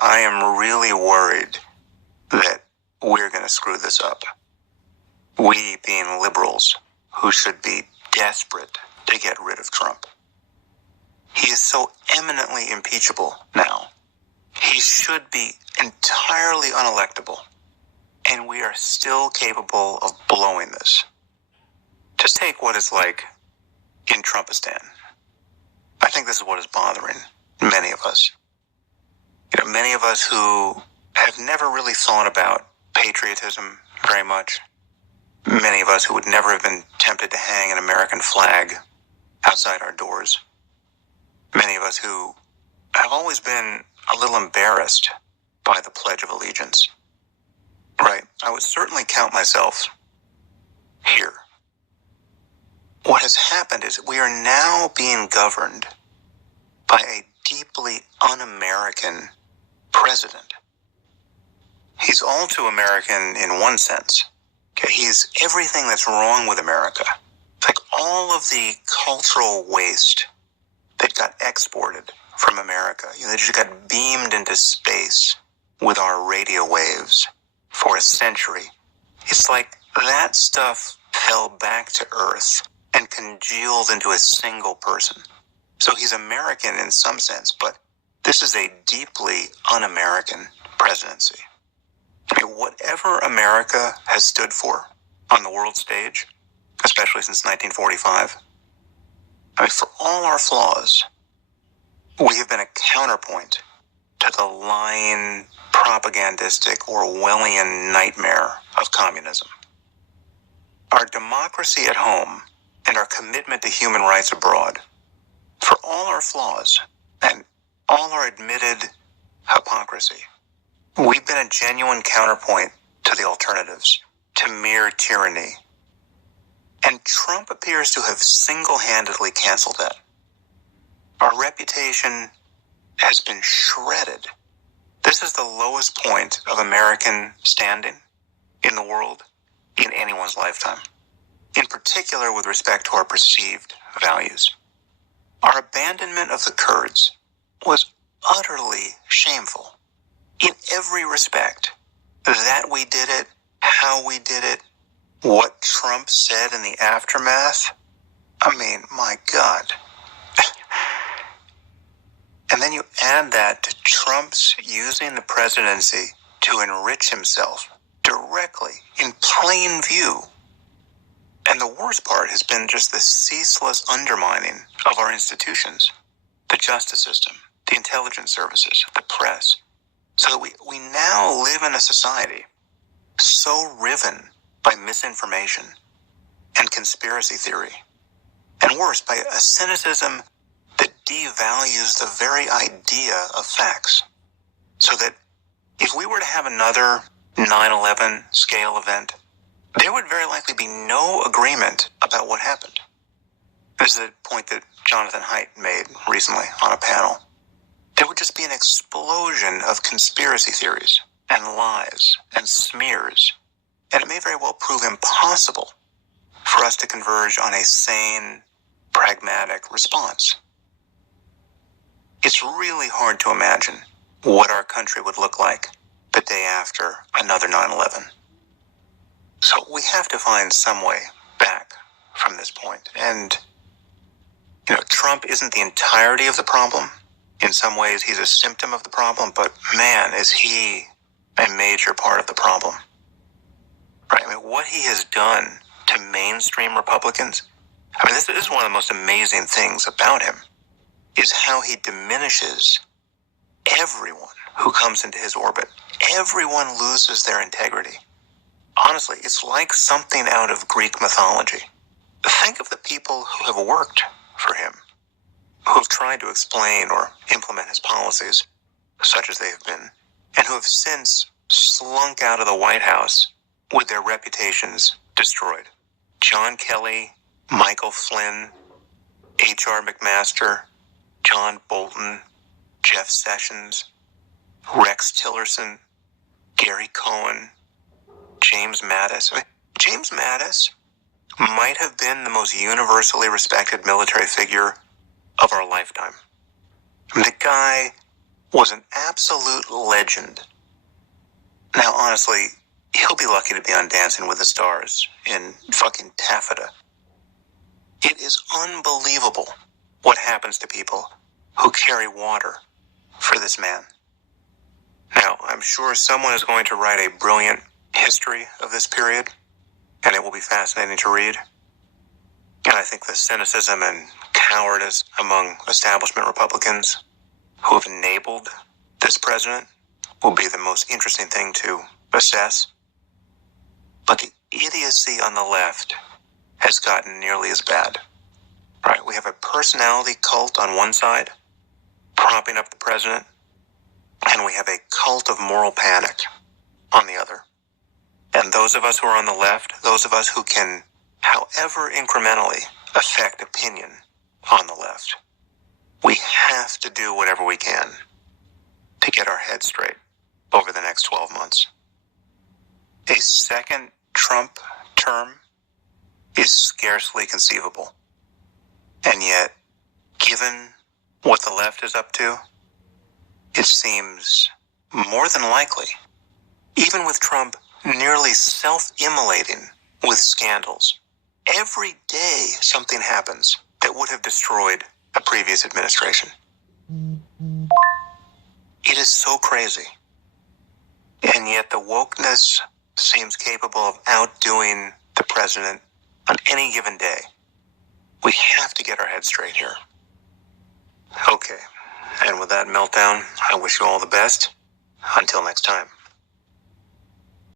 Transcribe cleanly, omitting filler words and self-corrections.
I am really worried that we're going to screw this up. We being liberals who should be desperate to get rid of Trump. He is so eminently impeachable now. He should be entirely unelectable. And we are still capable of blowing this. Just take what it's like in Trumpistan. I think this is what is bothering many of us. Many of us who have never really thought about patriotism very much. Many of us who would never have been tempted to hang an American flag outside our doors. Many of us who have always been a little embarrassed by the Pledge of Allegiance. Right, I would certainly count myself here. What has happened is we are now being governed by a deeply un-American president. He's all too American in one sense. Okay, he's everything that's wrong with America. It's like all of the cultural waste that got exported from America. They just got beamed into space with our radio waves for a century. It's like that stuff fell back to Earth and congealed into a single person. So he's American in some sense, but this is a deeply un-American presidency. Whatever America has stood for on the world stage, especially since 1945, for all our flaws, we have been a counterpoint to the lying, propagandistic, Orwellian nightmare of communism. Our democracy at home and our commitment to human rights abroad, for all our flaws and all our admitted hypocrisy, we've been a genuine counterpoint to the alternatives, to mere tyranny. And Trump appears to have single-handedly canceled that. Our reputation has been shredded. This is the lowest point of American standing in the world in anyone's lifetime, in particular with respect to our perceived values. Our abandonment of the Kurds was utterly shameful in every respect. That we did it, how we did it, what Trump said in the aftermath. My God. And then you add that to Trump's using the presidency to enrich himself directly in plain view. And the worst part has been just the ceaseless undermining of our institutions, the justice system, the intelligence services, the press, so that we now live in a society so riven by misinformation and conspiracy theory, and worse, by a cynicism that devalues the very idea of facts. So that if we were to have another 9/11 scale event, there would very likely be no agreement about what happened. This is a point that Jonathan Haidt made recently on a panel. There would just be an explosion of conspiracy theories and lies and smears, and it may very well prove impossible for us to converge on a sane, pragmatic response. It's really hard to imagine what our country would look like the day after another 9/11. So we have to find some way back from this point. And, Trump isn't the entirety of the problem. In some ways, he's a symptom of the problem, but man, is he a major part of the problem. Right? What he has done to mainstream Republicans, this is one of the most amazing things about him, is how he diminishes everyone who comes into his orbit. Everyone loses their integrity. Honestly, it's like something out of Greek mythology. Think of the people who have worked for him, who have tried to explain or implement his policies, such as they have been, and who have since slunk out of the White House with their reputations destroyed. John Kelly, Michael Flynn, H.R. McMaster, John Bolton, Jeff Sessions, Rex Tillerson, Gary Cohn, James Mattis. James Mattis might have been the most universally respected military figure of our lifetime. The guy was an absolute legend. Now, honestly, he'll be lucky to be on Dancing with the Stars in fucking taffeta. It is unbelievable what happens to people who carry water for this man. Now, I'm sure someone is going to write a brilliant history of this period, and it will be fascinating to read. And I think the cynicism and cowardice among establishment Republicans who have enabled this president will be the most interesting thing to assess. But the idiocy on the left has gotten nearly as bad. Right? We have a personality cult on one side, propping up the president, and we have a cult of moral panic on the other. And those of us who are on the left, those of us who can, however incrementally, affect opinion on the left, we have to do whatever we can to get our heads straight over the next 12 months. A second Trump term is scarcely conceivable. And yet, given what the left is up to, it seems more than likely, even with Trump nearly self-immolating with scandals. Every day something happens that would have destroyed a previous administration. It is so crazy. And yet the wokeness seems capable of outdoing the president on any given day. We have to get our heads straight here. Okay, and with that meltdown, I wish you all the best. Until next time.